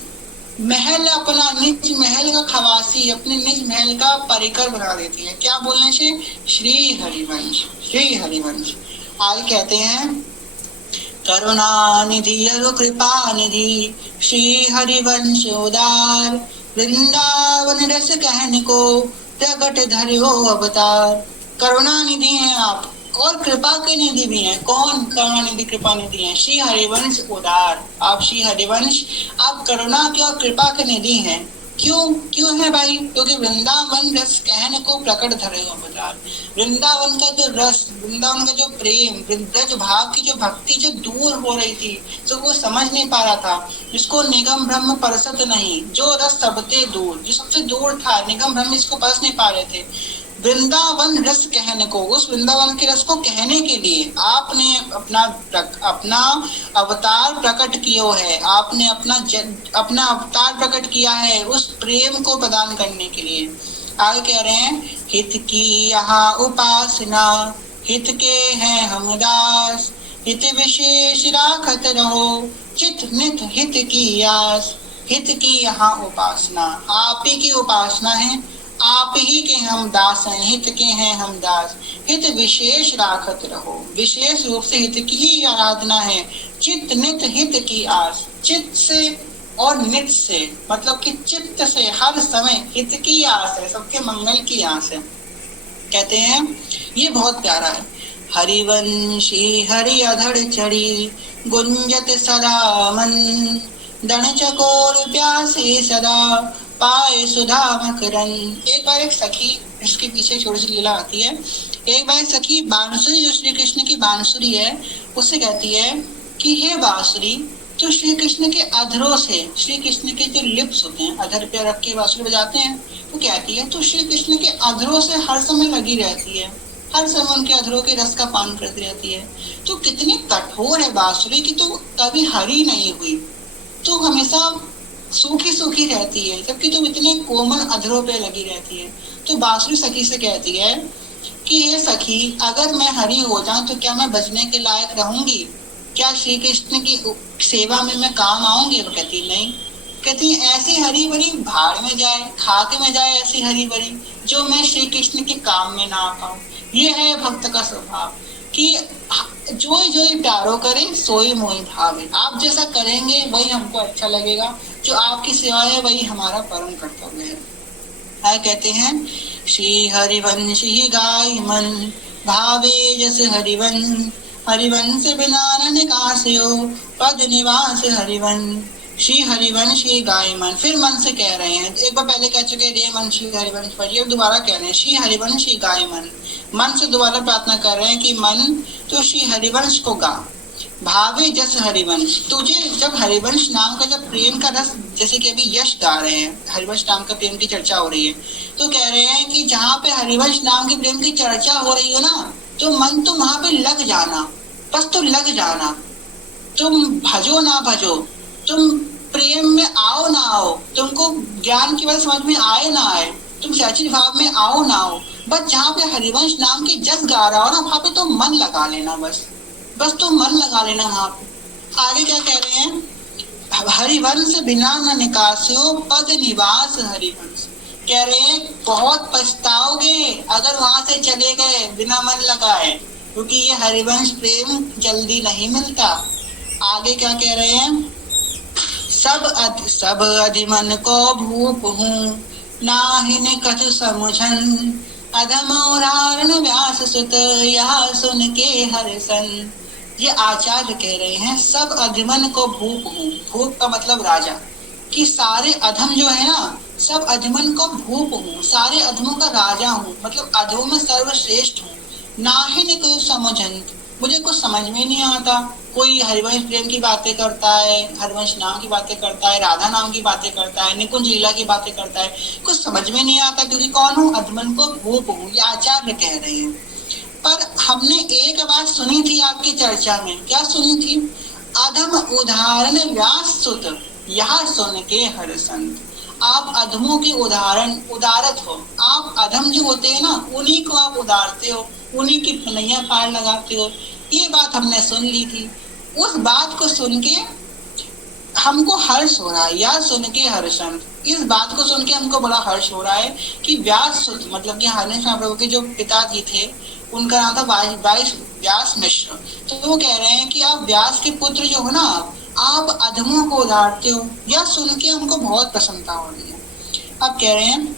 महल, अपना निज महल का खवासी, अपने निज महल का परिकर बना देती है। क्या बोलने से, श्री हरिवंश, श्री हरिवंश। आगे कहते हैं, करुणा निधि अरु कृपा निधि, श्री हरिवंश उदार, वृंदावन रस कहन को, प्रगट धर्यो अवतार। करुणा निधि हैं आप और कृपा के निधि भी हैं। कौन करुणा निधि कृपा निधि हैं? श्री हरिवंश उदार। आप श्री हरिवंश, आप करुणा के और कृपा के निधि हैं। क्यों है भाई? क्योंकि वृंदावन रस कहने को प्रकट धरे अवतार। वृंदावन का जो रस, वृंदावन का जो प्रेम, ब्रज भाव की जो भक्ति जो दूर हो रही थी, जो वो समझ नहीं पा रहा था, जिसको निगम ब्रह्म परसत नहीं, जो रस सबसे दूर, जो सबसे दूर था, निगम ब्रह्म इसको परस नहीं पा रहे थे। वृंदावन रस कहने को, उस वृंदावन के रस को कहने के लिए आपने अपना अवतार प्रकट किया है, आपने अपना अवतार प्रकट किया है उस प्रेम को प्रदान करने के लिए। आगे कह रहे हैं, हित की यहाँ उपासना, हित के हैं हम दास, हित विशेष राखत रहो, चित नित हित की आस। हित की यहाँ उपासना, आप ही की उपासना है, आप ही के हम दास हैं, हित के हैं हम दास। हित विशेष राखत रहो, विशेष रूप से हित की ही आराधना है। चित्त नित हित की आस, चित्त से और नित से, मतलब कि चित्त से हर समय हित की आस है, सबके मंगल की आस है। कहते हैं, ये बहुत प्यारा है। हरिवंशी हरि अधड़ चढ़ी, गुंजत सदा मन, दण चकोर प्यासे सदा, पाए सुधा मकरन। एक बार एक सखी, इसके पीछे छोटी सी लीला आती है। एक बार एक सखी बांसुरी, जो श्री कृष्ण की बांसुरी है, उससे कहती है कि हे बांसुरी, तो श्री कृष्ण के अधरों से, श्री कृष्ण के जो लिप्स होते हैं, अधर पे रख के बांसुरी बजाते हैं, तो कहती है तो श्री कृष्ण के अधरों से हर समय लगी रहती है, हर समय उनके अधरों के रस का पान करती रहती है। तो कितनी कठोर है बांसुरी की, तो कभी हरी नहीं हुई, तो हमेशा सूखी सूखी रहती है, जबकि तुम इतने कोमल अधरों पे लगी रहती है। तो बांसुरी सखी से कहती है कि ये सखी, अगर मैं हरी हो जाऊं तो क्या मैं बचने के लायक रहूंगी? क्या श्री कृष्ण की सेवा में मैं काम आऊंगी? वो कहती नहीं। कहती ऐसी हरी भरी भाड़ में जाए, खाके में जाए ऐसी हरी भरी, जो मैं श्री कृष्ण के काम में ना आ पाऊं। ये है भक्त का स्वभाव कि जोई प्यारो करे सोई मोहि भावे। आप जैसा करेंगे वही हमको अच्छा लगेगा, जो आपकी सेवा है वही हमारा परम कर्तव्य है। कहते हैं, श्री हरिवंश ही गाय मन, भावे जस हरिवंश, हरिवंश बिना न निकास्यो, पद निवास हरिवंश। श्री हरिवंश ही गाय मन, फिर मन से कह रहे हैं, एक बार पहले कह चुके रे मन श्री हरिवंश पर, अब दोबारा कह रहे हैं श्री हरिवंश ही गाय मन। मन से दोबारा प्रार्थना कर रहे हैं कि मन तो श्री हरिवंश को गा। भावे जस हरिवंश, तुझे जब हरिवंश नाम का जब प्रेम का रस, जैसे कि अभी यश गा रहे हैं, हरिवंश नाम का प्रेम की चर्चा हो रही है, तो कह रहे हैं कि जहाँ पे हरिवंश नाम की प्रेम की चर्चा हो रही हो ना, तो मन तुम वहां पे लग जाना, बस तो लग जाना। तुम भजो ना भजो, तुम प्रेम में आओ ना आओ, तुमको ज्ञान की बात समझ में आए ना आए, तुम सचिव भाव में आओ ना आओ, बस जहाँ पे हरिवंश नाम की जस गा रहा हो ना, वहां पे तो मन लगा लेना, बस तो मन लगा लेना वहां पे। आगे क्या कह रहे हैं, हरिवंश बिना न निकास्यो, पद निवास हरिवंश। कह रहे हैं बहुत पछताओगे अगर वहां से चले गए बिना मन लगाए, क्योंकि ये हरिवंश प्रेम जल्दी नहीं मिलता। आगे क्या कह रहे हैं, सब अधिमन को भूप हूँ, नाहिन कछु समुझन, अधम उदाहरण व्यास सुत, यह सुन के हर्षन। ये आचार्य कह रहे हैं सब अधिमन को भूप हूँ, भूप का मतलब राजा, कि सारे अधम जो है ना, सब अधमन को भूप हूँ, सारे अधमों का राजा हूँ, मतलब अधमों में सर्वश्रेष्ठ हूँ। नाहिन कोई समझन, मुझे कुछ समझ में नहीं आता। कोई हरिवंश प्रेम की बातें करता है, हरिवंश नाम की बातें करता है, राधा नाम की बातें करता है, निकुंज लीला की बातें करता है, कुछ समझ में नहीं आता, क्योंकि कौन हूँ, अधमन को भूप हूँ, ये आचार्य कह रहे हैं। पर हमने एक बात सुनी थी आपकी चर्चा में, क्या सुनी थी, अधम उदाहरण व्यास सुत, यह सुन के हर संत। आप अधमों के उदाहरण उदारत हो, आप अधम जो होते हैं ना, उन्हीं को आप उदारते हो, उन्हीं की पनैया पार लगाते हो। ये बात हमने सुन ली थी। उस बात को सुन के हमको हर्ष हो रहा है, या सुन के हर्षण, इस बात को सुन के हमको बड़ा हर्ष हो रहा है कि व्यास सुत, मतलब कि हरिवंश महाप्रभु के जो पिताजी थे, उनका नाम था व्यास मिश्र। तो वो कह रहे हैं कि आप व्यास के पुत्र जो हो ना, आप अधमों को उदारते हो, यह सुन के हमको बहुत प्रसन्नता हो रही है। अब कह रहे हैं,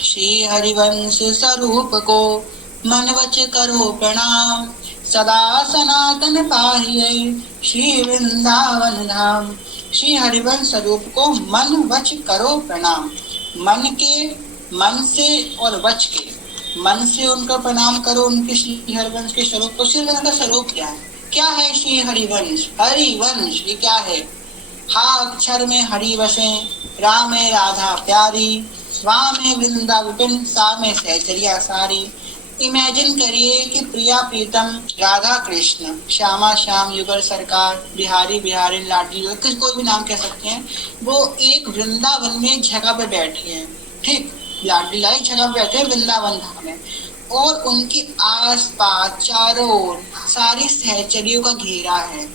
श्री हरिवंश स्वरूप को मन वच करो प्रणाम, सदा सनातन पाहिए श्री वृंदावन धाम। श्री हरिवंश स्वरूप को मन वच करो प्रणाम, मन से और वच के, मन से उनका प्रणाम करो, उनके श्री हरिवंश के स्वरूप को। श्री का स्वरूप क्या है श्री हरिवंश, हरिवंश ये क्या है, हा अक्षर में हरि वसे, राम राधा प्यारी, स्वामी वृंदा विपिन, सा में सहचरिया सारी। इमेजिन करिए कि प्रिया प्रीतम, राधा कृष्ण, श्यामा श्याम युगल सरकार, बिहारी बिहारी, लाडली कोई भी नाम कह सकते हैं, वो एक वृंदावन में जगह पे बैठे हैं, ठीक, लाडली लाई जगह पे बैठे हैं वृंदावन धाम में, और उनके आस पास चारों ओर सारी सहचरियों का घेरा है।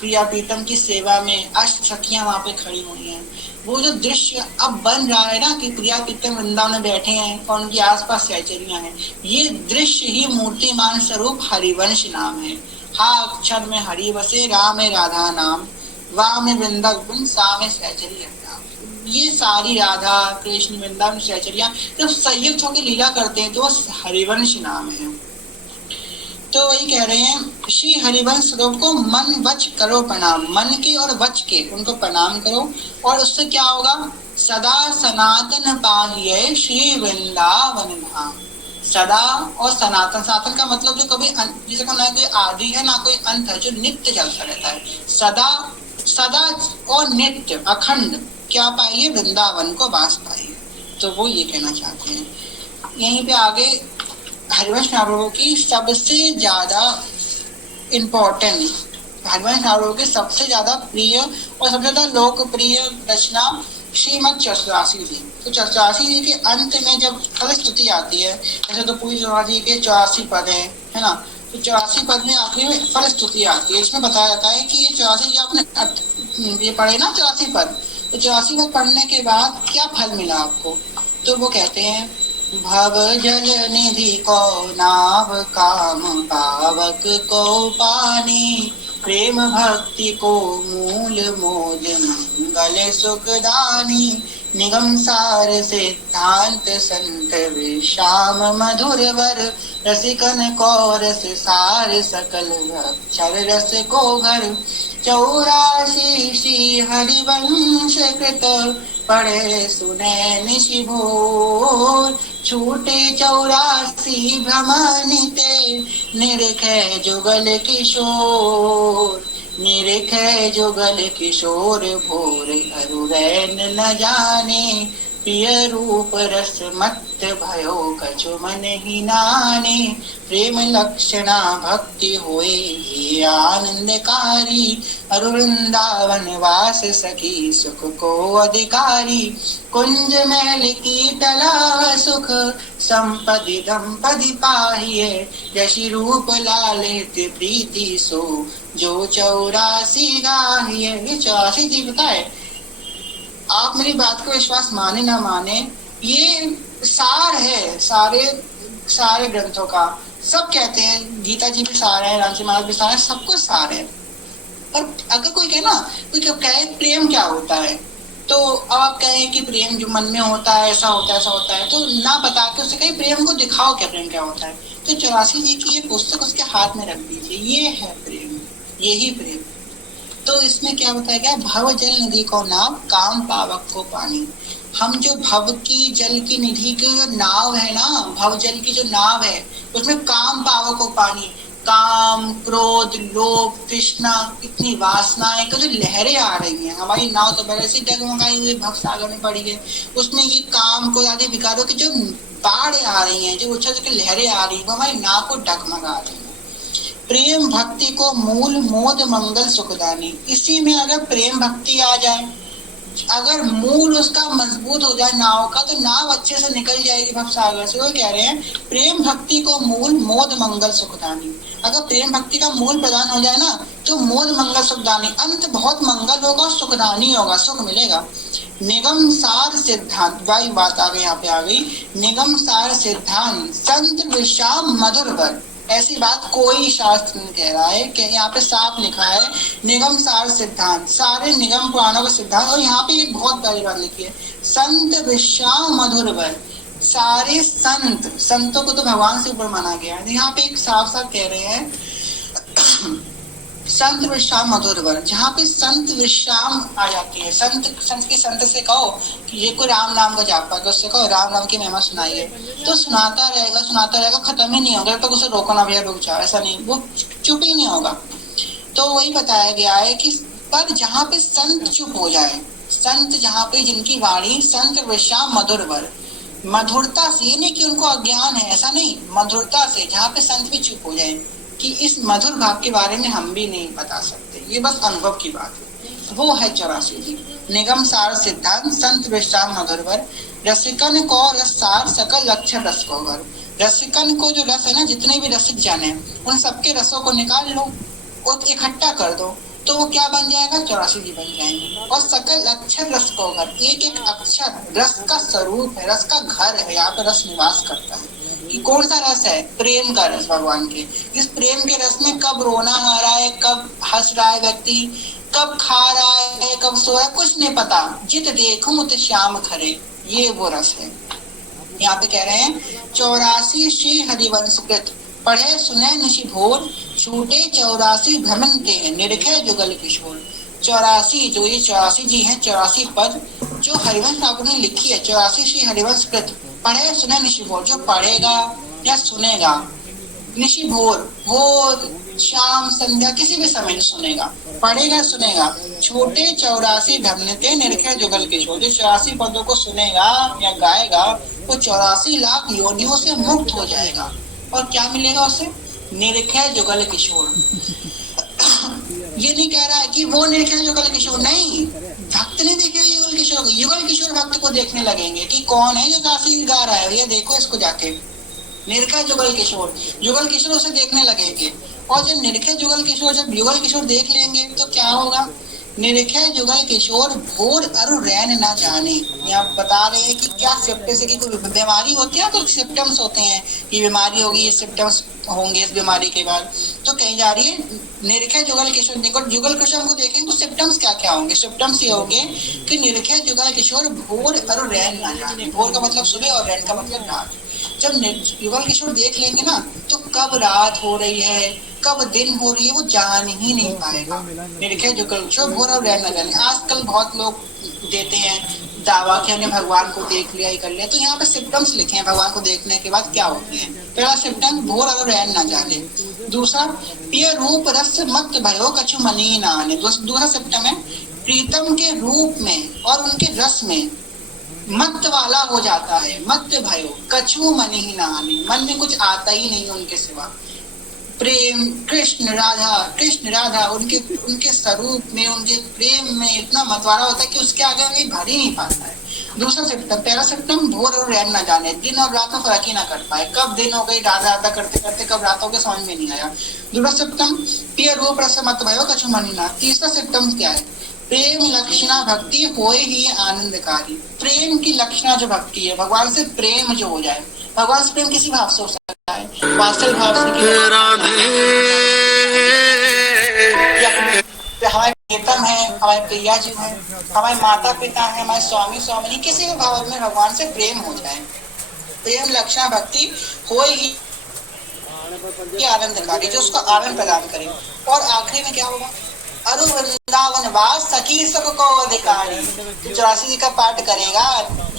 प्रिया प्रीतम की सेवा में अष्ट सखियां वहां पे खड़ी हुई हैं। वो जो दृश्य अब बन रहा है ना, कि प्रिया प्रीतम वृंदावन में बैठे हैं और उनके आसपास सहचरियां हैं, ये दृश्य ही मूर्तिमान स्वरूप हरिवंश नाम है। हा अक्षर में हरि वसे, राम में राधा नाम, वा में वृंदा विपिन, सा में सहचरिया। ये सारी राधा कृष्ण वृंदावन सहचरियां जब संयुक्त होकर लीला करते हैं तो वो हरिवंश नाम है। तो वही कह रहे हैं, श्री हरिवंश स्वरूप को मन वच करो प्रणाम, मन के और वच के उनको प्रणाम करो, और उससे क्या होगा, सदा सनातन पाहिए श्री वृंदावन धाम। सदा और सनातन, सनातन का मतलब जो कभी जिसका ना कोई आदि है ना कोई अंत है, जो नित्य चलता रहता है। सदा सदा और नित्य अखंड क्या पाइए, वृंदावन को वास पाइए। तो वो ये कहना चाहते हैं। यहीं पे आगे हरिवंश महाप्रभु की सबसे ज्यादा इम्पोर्टेंट, हरिवंश महाप्रभु की सबसे ज्यादा प्रिय और सबसे ज्यादा लोकप्रिय रचना श्रीमद चतुरासी जी। तो चतुरासी जी के अंत में जब फल स्तुति आती है, जैसे तो पूरी चतुरासी के 84 पद है ना, तो 84 पद में आखिरी में फल स्तुति आती है। इसमें बताया जाता है कि ये 84 जो आपने ये पढ़े ना 84 पद, तो 84 पद पढ़ने के बाद क्या फल मिला आपको, तो वो कहते हैं, भव जल निधि को नाव, काम पावक को पानी, प्रेम भक्ति को मूल मोल, मंगल सुखदानी, निगम सार सिद्धांत संत विश्राम मधुर वर, रसिकन को रस सार सकल अक्षर रस को घर। 84 श्री हरिवंश कृत, पढ़े सुने निशि भोर, छूटे 84 भ्रमणिते, निरखे जुगल किशोर, निरखे जुगल किशोर भोर, अरुरैन न जाने, प्रिय रूप रस मत भयो कछु मन ही नाने, प्रेम लक्षणा भक्ति होए ये आनंदकारी, अरुवृंदावन वास सखी सुख को अधिकारी, कुंज महल की तला सुख, संपदि दंपति पाहिए, यशि रूप लालित प्रीति सो, जो 84 गाहिए। ये 84 जी बताए, आप मेरी बात को विश्वास माने ना माने, ये सार है सारे ग्रंथों का। सब कहते हैं, गीता जी भी सार है, रामजी महाराज भी सार है, सब कुछ सार है। पर अगर कोई कहे ना, कोई कहे प्रेम क्या होता है, तो अब आप कहें कि प्रेम जो मन में होता है ऐसा होता है ऐसा होता है, तो ना बता के उससे कहीं प्रेम को दिखाओ क्या प्रेम क्या होता है। तो 84 जी की ये पुस्तक उसके हाथ में रख दीजिए, ये है प्रेम, यही प्रेम। तो इसमें क्या बताया गया, भव जल निधि को नाव, काम पावक को पानी। हम जो भव की जल की निधि की जो नाव है ना, भव जल की जो नाव है, उसमें काम पावक को पानी, काम क्रोध लोभ तृष्णा इतनी वासनाएं का जो लहरें आ रही हैं, हमारी नाव तो पहले से डगमगाई हुई भव सागर में पड़ी है, उसमें ये काम को आदि विकारों की जो बाढ़ आ रही हैं, जो उछल के लहरें आ रही है, वो हमारी नाव को डगमगा रही है। प्रेम भक्ति को मूल मोद मंगल सुखदानी। इसी में अगर प्रेम भक्ति आ जाए, अगर मूल उसका मजबूत हो जाए नाव का, तो नाव अच्छे से निकल जाएगी भव सागर से। वो कह रहे हैं प्रेम भक्ति को मूल मोद मंगल सुखदानी। अगर प्रेम भक्ति का मूल प्रदान हो जाए ना, तो मोद मंगल सुखदानी, अंत बहुत मंगल होगा, सुखदानी होगा, सुख मिलेगा। निगम सार सिद्धांत, वही बात आ गई यहाँ पे आ गई, निगम सार सिद्धांत संत विषाम मधुर वर। ऐसी बात कोई शास्त्र नहीं कह रहा है, कि यहाँ पे साफ लिखा है निगम सार सिद्धांत, सारे निगम पुराणों का सिद्धांत। और यहाँ पे एक बहुत बड़ी बात लिखी है, संत विश्राम मधुर वर। सारे संत, संतों को तो भगवान से ऊपर माना गया है, यहाँ पे एक साफ साफ कह रहे हैं संत विश्राम मधुर वर। जहाँ पे संत विश्राम आ जाती है, संत संत की संत से कहो कि ये कोई राम नाम का जाप है, उससे कहो राम नाम की महिमा सुनाइए, तो सुनाता रहेगा, खत्म ही नहीं होगा, तो उसे रोको ना भैया रुक जाओ, ऐसा नहीं, वो चुप ही नहीं होगा। तो वही बताया गया है कि पर जहाँ पे संत चुप हो जाए, संत जहाँ पे जिनकी वाणी संत विश्राम मधुर वर, मधुरता से, ये नहीं कि उनको अज्ञान है, ऐसा नहीं, मधुरता से जहाँ पे संत भी चुप हो जाए कि इस मधुर भाव के बारे में हम भी नहीं बता सकते, ये बस अनुभव की बात है, वो है 84 जी। निगम सार सिद्धांत संत विश्राम मधुरवर, रसिकन को रस सार सकल लक्षण रस को वर। रसिकन को जो रस है ना, जितने भी रसिक जाने, उन सबके रसों को निकाल लो और इकट्ठा कर दो, तो वो क्या बन जाएगा, 84 जी बन जाएंगे। और सकल अक्षर रस को घर, एक एक अक्षर रस का स्वरूप है, रस का घर है, यहाँ पे रस निवास करता है। कि कौन सा रस है, प्रेम का रस भगवान के। इस प्रेम के रस में कब रोना आ रहा है, कब हंस रहा है व्यक्ति, कब खा रहा है, कब सो रहा है, कुछ नहीं पता, जित देखो मुत श्याम खरे, ये वो रस है। यहाँ पे कह रहे हैं 84 श्री हरिवंश कृत, पढ़े सुने निशि भोर, छूटे 84 भ्रमण के निरखे जुगल किशोर। 84 जो ये 84 जी हैं, 84 पद जो हरिवंश ठाकुर ने लिखी है, 84 श्री हरिवंश कृत, पढ़े सुने निशि भोर, जो पढ़ेगा या सुनेगा, निशि भोर, भोर शाम संध्या किसी भी समय सुनेगा, पढ़ेगा सुनेगा, छोटे 84 भ्रमणते निरखे जुगल किशोर, जो 84 पदों को सुनेगा या गाएगा, वो 84 लाख योनियों से मुक्त हो जाएगा। और क्या मिलेगा उसे, निरखे जुगल किशोर। ये नहीं कह रहा है कि वो निरखे जुगल किशोर, नहीं, भक्त ने देखे युगल किशोर, युगल किशोर भक्त को देखने लगेंगे कि कौन है जो काफी गा रहा है, ये देखो इसको जाके, निरखे जुगल किशोर, युगल किशोर उसे देखने लगेंगे। और जब निरखे जुगल किशोर, जब युगल किशोर देख लेंगे तो क्या होगा, निरखे जुगल किशोर भोर अरु रैन ना जाने। यहाँ बता रहे हैं कि क्या जैसे कि कोई बीमारी होती है तो सिम्टम्स होते हैं कि बीमारी होगी, ये सिम्टम्स होंगे इस बीमारी के बाद, तो कहीं जा रही है निरखे जुगल किशोर, जुगल किशोर को देखेंगे तो सिम्टम्स क्या क्या होंगे, सिम्टम्स ये होंगे कि निरखे जुगल किशोर भोर अरु रैन ना जाने, भोर का मतलब सुबह और रैन का मतलब रात। जब युगल किशोर देख लेंगे ना, तो कब रात हो रही है कब दिन हो रही है वो जान ही नहीं पाएगा। निरखे जुगल किशोर भोर और रैन ना जाने। आजकल बहुत लोग देते हैं दावा कि हमने भगवान को देख लिया, ही कर लिया, तो यहाँ पे सिम्टम्स लिखे हैं भगवान को देखने के बाद क्या होते हैं। पहला सिम्टम भोर और रैन ना जाने, दूसरा पिय रूप रस मत भयो कछु मनी ना आने, दूसरा सिम्टम है प्रीतम के रूप में और उनके रस में मत वाला हो जाता है, मत भयो कछु मन ही ना आने, मन में कुछ आता ही नहीं उनके सिवा। प्रेम कृष्ण राधा उनके स्वरूप में, उनके प्रेम में इतना मतवाला होता है कि उसके आगे हमें भर ही नहीं पाता है। दूसरा सिम्टम, पहला सिम्टम भोर और रैन ना जाने, दिन और रात में फर्क ही ना कर पाए, कब दिन हो गई राधा राधा करते करते कब रात हो गई समझ में नहीं आया। दूसरा सिम्टम पिय रूप रस मत भयो कछु मन ही ना। तीसरा सिम्टम क्या है, प्रेम लक्षणा भक्ति होए ही आनंदकारी। प्रेम की लक्षणा जो भक्ति है, भगवान से प्रेम जो हो जाए, भगवान से प्रेम किसी भाव से हो सकता है, वात्सल्य भाव से, फिर हमारे प्रियतम है, हमारे प्रिया जी है, हमारे माता पिता है, हमारे स्वामी स्वामिनी, किसी भी भाव में भगवान से प्रेम हो जाए, प्रेम लक्षणा भक्ति हो ही आनंदकारी, जो उसको आनंद प्रदान करे। और आखिरी में क्या होगा, अरु वृंदावन वास सखी सुख को अधिकारी। जो 84 जी का पाठ करेगा,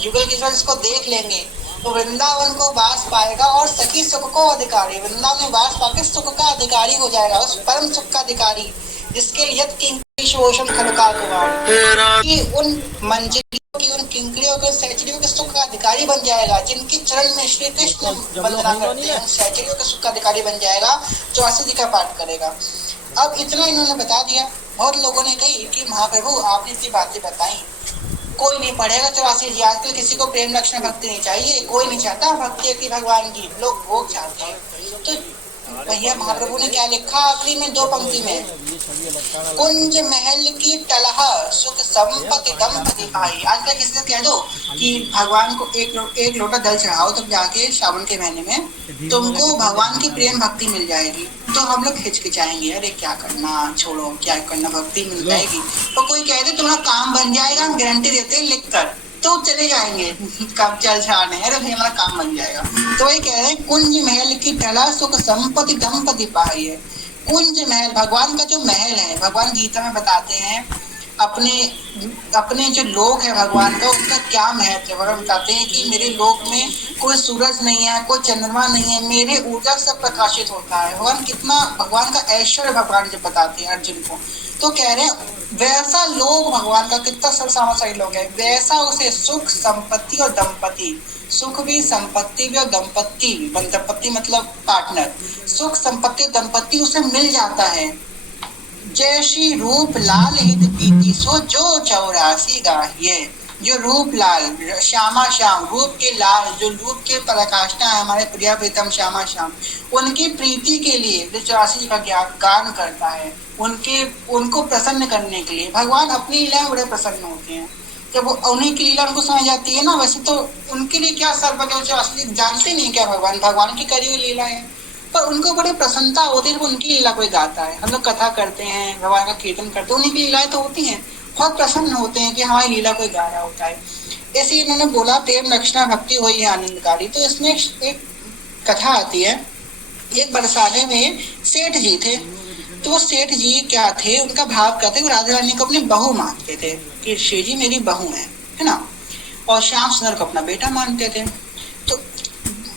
युगल किशोर इसको देख लेंगे तो वृंदावन को वास पाएगा और सखी सुख को अधिकारी, वृंदावन में वास पाके सुख का अधिकारी हो जाएगा, उस परम सुख का अधिकारी जिसके लिए उन मंजिलियों की, उन किंकरियों के, सहचरियों के सुख का अधिकारी बन जाएगा, जिनके चरण में श्री कृष्ण वंदना करते हैं, सहचरियों के सुख का अधिकारी बन जाएगा। 84 जी का पाठ करेगा। अब इतना इन्होंने बता दिया। बहुत लोगों ने कही कि महाप्रभु आपने इतनी बातें बताई, कोई नहीं पढ़ेगा 84 जी। आजकल किसी को प्रेम लक्षण भक्ति नहीं चाहिए, कोई नहीं चाहता भक्ति की भगवान की, लोग भोग चाहते हैं। तो भैया महाप्रभु ने क्या लिखा आखिरी में 2 पंक्ति में, कुंज महल की तलह सुख संपत्ति दंपति पाई। आजकल किसी से कह दो कि भगवान को एक लोटा जल चढ़ाओ, तब जाके श्रावण के महीने में तुमको भगवान की प्रेम भक्ति मिल जाएगी। तो हम लोग हिचकिचाएंगे, अरे क्या करना, छोड़ो, क्या करना, भक्ति मिल जाएगी। तो कोई कह दे तुम्हारा काम बन जाएगा, हम गारंटी देते हैं लिख कर, तो चले जाएंगे कब चल छाड़ने, अरे भाई हमारा काम बन जाएगा। तो वही कह रहे हैं, कुंज महल की तला सुख संपत्ति दंपति पाई है। कुंज महल भगवान का जो महल है, भगवान गीता में बताते हैं अपने जो लोक है भगवान का, उसका क्या महत्व है। भगवान बताते हैं कि मेरे लोक में कोई सूरज नहीं है, कोई चंद्रमा नहीं है, मेरे ऊर्जा सब प्रकाशित होता है। भगवान कितना, भगवान का ऐश्वर्य भगवान जब बताते हैं अर्जुन को, तो कह रहे हैं वैसा लोग भगवान का कितना सर्वसामान्य लोग है, वैसा उसे सुख संपत्ति और दंपति, सुख भी संपत्ति भी और दंपत्ति भी, दंपत्ति मतलब पार्टनर, सुख संपत्ति और दंपत्ति उसे मिल जाता है। जैसी रूप लाल हित पीती सो जो 84 गाहिए। जो रूप लाल, श्यामा श्याम, रूप के लाल, जो रूप के पराकाष्ठा है हमारे प्रिया प्रीतम श्यामा श्याम, उनकी प्रीति के लिए जो 84 जी का गान करता है, उनको प्रसन्न करने के लिए भगवान अपनी लीला में बड़े प्रसन्न होते हैं। जब उन्हीं की लीला उनको समझ आती है ना, वैसे तो उनके लिए क्या सर्वज्ञ 84 जी जानते नहीं क्या भगवान की करी हुई लीला है, पर उनको बड़ी प्रसन्नता होती है जब उनकी लीला कोई गाता है। हम लोग कथा करते हैं, भगवान का कीर्तन करते हैं, उन्हीं की लीलाएं तो होती हैं, बहुत प्रसन्न होते हैं कि हमारी लीला कोई गा रहा होता है। ऐसे इन्होंने बोला प्रेम लक्षणा भक्ति हो ही आनंदकारी। तो इसमें एक कथा आती है, एक बरसाने में सेठ जी थे। तो वो सेठ जी क्या थे, उनका भाव क्या थे, वो राधा रानी को अपनी बहू मानते थे कि श्री जी मेरी बहू है ना, और श्याम सुंदर को अपना बेटा मानते थे। तो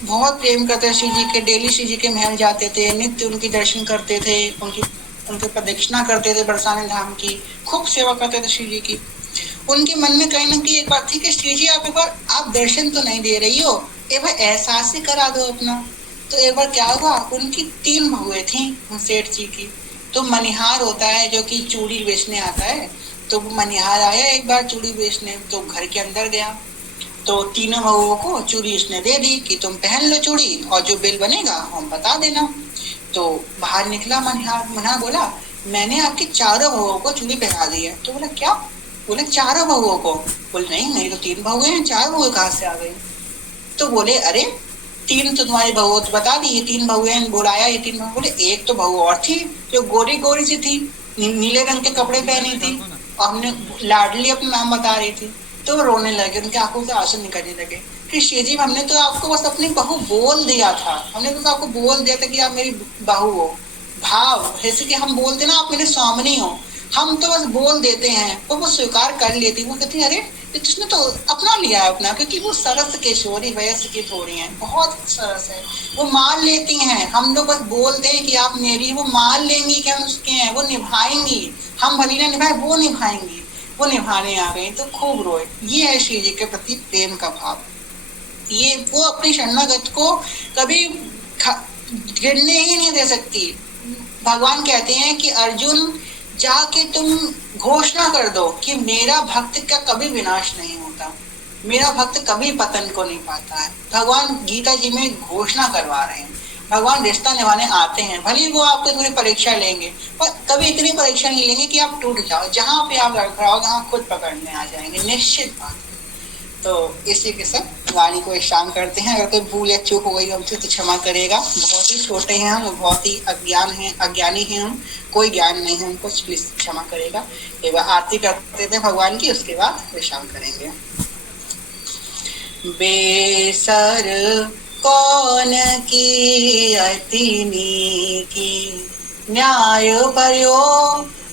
बहुत प्रेम करते श्री जी के, डेली श्री जी के महल जाते थे, नित्य उनकी दर्शन करते थे, उनकी प्रदक्षिणा करते थे बरसाने धाम की, खूब सेवा करते थे श्री जी की। उनके मन में कहीं ना कहीं एक बात थी कि श्री जी आप एक बार, आप दर्शन तो नहीं दे रही हो, एक बार एहसास ही करा दो अपना। तो एक बार क्या हुआ, उनकी 3 बहुएं थी सेठ जी की। तो मनिहार होता है जो कि चूड़ी बेचने आता है, तो वो मनिहार आया एक बार चूड़ी बेचने, तो घर के अंदर गया, तो तीनों बहुओं को चूड़ी उसने दे दी कि तुम पहन लो चूड़ी, और जो बिल बनेगा हम बता देना। तो बाहर निकला मनिहार बोला मैंने आपकी 4 बहुओं को चूड़ी पहना दी है। तो बोला क्या, बोले 4 बहुओं को, बोले नहीं मेरी तो 3 बहुएं हैं, 4 बहुएं कहाँ से आ गई। तो बोले अरे 3 तो तुम्हारी बहु तो बता दी, ये 3 बहुएं बुलाया, ये 3 बहु। बोले एक तो बहु और थी जो गोरी गोरी सी थी, नीले रंग के कपड़े पहनी थी, और हमने लाडली अपना नाम बता रही थी। तो वो रोने लगे, उनके आंखों से आंसू निकलने लगे कि श्री जी हमने तो आपको बस अपनी बहू बोल दिया था, हमने तो आपको बोल दिया था कि आप मेरी बहू हो। भाव जैसे कि हम बोलते ना आप मेरे स्वामिनी हो, हम तो बस बोल देते हैं, तो वो स्वीकार कर लेती। वो कहती है अरे तुझने तो अपना लिया है अपना, क्योंकि वो सरस किशोरी वयस्क की थोड़ी हैं, बहुत सरस है, वो मान लेती हैं। हम लोग बस बोल दें कि आप मेरी, वो मान लेंगी कि हम उसके हैं, वो निभाएंगी। हम भली ना निभाए, वो निभाएंगी, वो निभाने आ गई। तो खूब रोए। ये है श्री जी के प्रति प्रेम का भाव। ये वो अपनी शरणागत को कभी गिरने ही नहीं दे सकती। भगवान कहते हैं कि अर्जुन जाके तुम घोषणा कर दो कि मेरा भक्त का कभी विनाश नहीं होता, मेरा भक्त कभी पतन को नहीं पाता है। भगवान गीता जी में घोषणा करवा रहे हैं। भगवान रिश्ता निभाने आते हैं, भले वो आपको थोड़ी परीक्षा लेंगे, पर कभी इतनी परीक्षा नहीं लेंगे कि आप टूट जाओ। जहां पे आप लड़खड़ाओगे वहां खुद पकड़ने आ जाएंगे, निश्चित बात है। तो इसी के साथ वाणी को विश्राम करते हैं। अगर कोई भूल या चूक हो गई हमसे तो क्षमा करेगा। बहुत ही छोटे हैं हम, बहुत ही अज्ञानी हैं हम, कोई ज्ञान नहीं है हमको, प्लीज क्षमा करेगा। एक बार आरती करते थे भगवान की, उसके बाद विश्राम करेंगे। बेसर कौन की अतिनी की, न्याय पर्यो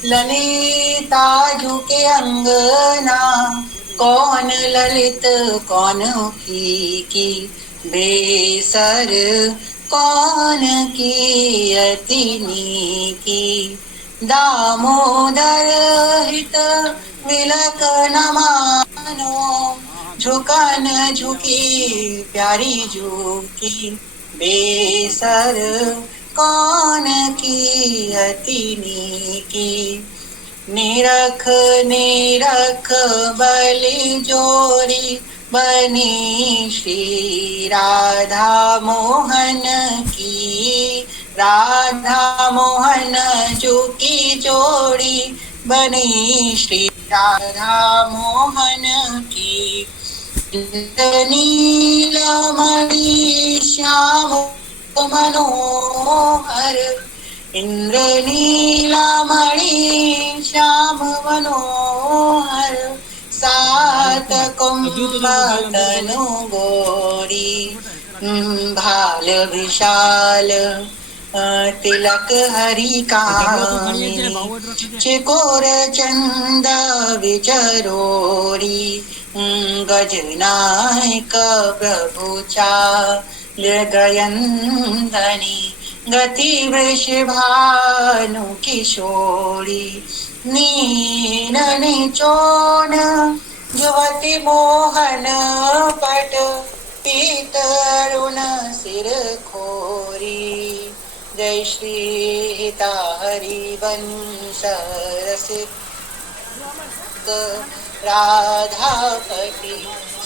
ललिता झुके अंगना, कौन ललित कौन फीकी, बेसर कौन की अतिनी की, दामोदर हित विलक न मानो, झुकन झुकी प्यारी झुकी, बेसर कौन की अतिनी की, निरख निरख बलि जोरी बनी, श्री राधा मोहन की, राधा मोहन झुकी जोड़ी बनी, श्री राधा मोहन की, नीलमणि श्याम मनोहर, इंद्र नीलमणि श्याम मनोहर, सात कुंभतनु गोरी, भाल विशाल तिलक हरि कामिनी, चिकोर चंद विचरोरी, गजनायक प्रभु चाल गयंधनी, गति वृषभानु किशोरी, नीन निचोन युवती मोहन पट, पीतरुण सिर खोरी, जय श्री हिता हरि वंश रसिक राधापति,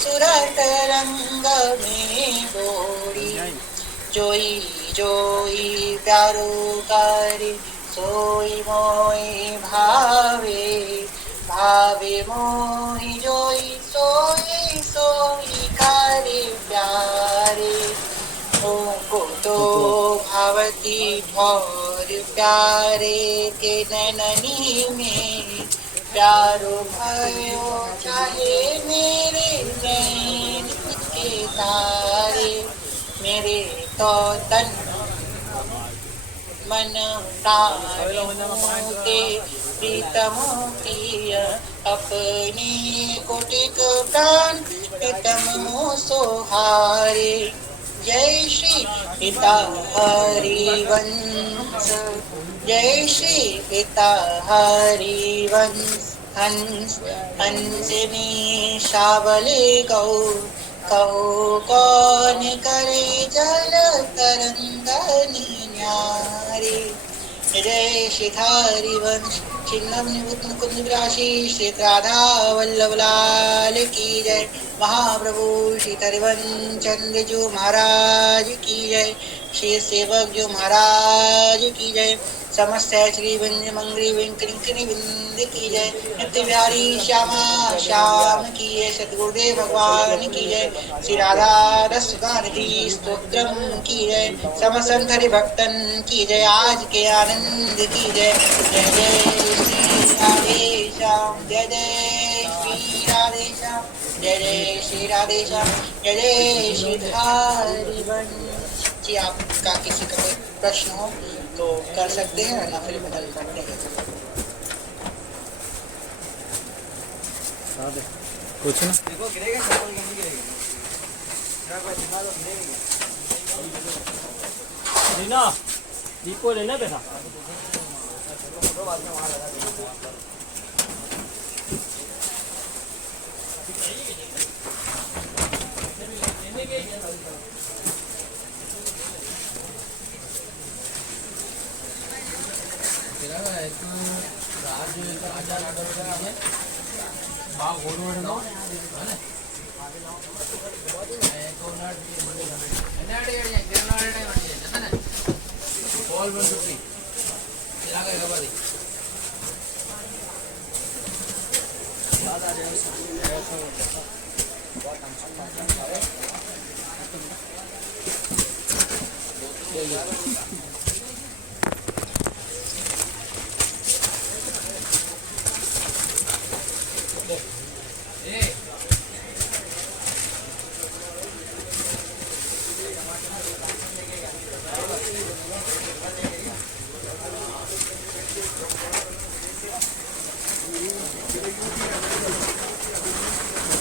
सुरत रंग में बोरी, जोई जोई प्यारो करे, सोई मोई भावे, भावे मोहि जोई, सोई सोई करे प्यारे, को तो भावती ठौर प्यारे के नैननी में, प्यारो भयो चाहे मेरे नैन के तारे, मेरे तो तन मन प्राण के प्रीतमों की, अपने कोटिक प्राण प्रीतम सोहारे, जय श्री पिता हरिवंश, जय श्री पिता हरिवंश, हंस हंसनी शावले गौ, कहो कौन करे जल तरंगनी न्यारे, जय श्री हरिवंश, चिन्नम निवृत्त कुंज विराशी, श्री राधा वल्लभ लाल की जय, महाप्रभु श्री हरिवंश चंद्र जो महाराज की जय, श्री सेवक जो महाराज की जय, समस्त श्री विंज मंगरी वेंकटनी विंद की जय, नित्य बिहारी श्यामा श्याम की जय, सतगुरुदेव भगवान की जय, श्री राधा रस गानधी स्तोत्रम की जय, समस्त हरि भक्तन की जय, आज के आनंद की जय, जय जय श्री राधे श्याम, जय जय श्री राधे श्याम, जय जय श्री राधे श्याम, जय जय श्री हरिवंश। जी आपका किसी का कोई प्रश्न हो तो कर सकते हैं, वरना फिर बदल करते हैं। कुछ ना रीना दीपो लेना बेटा,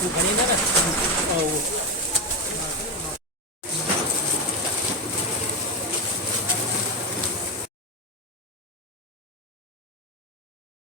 घणी ना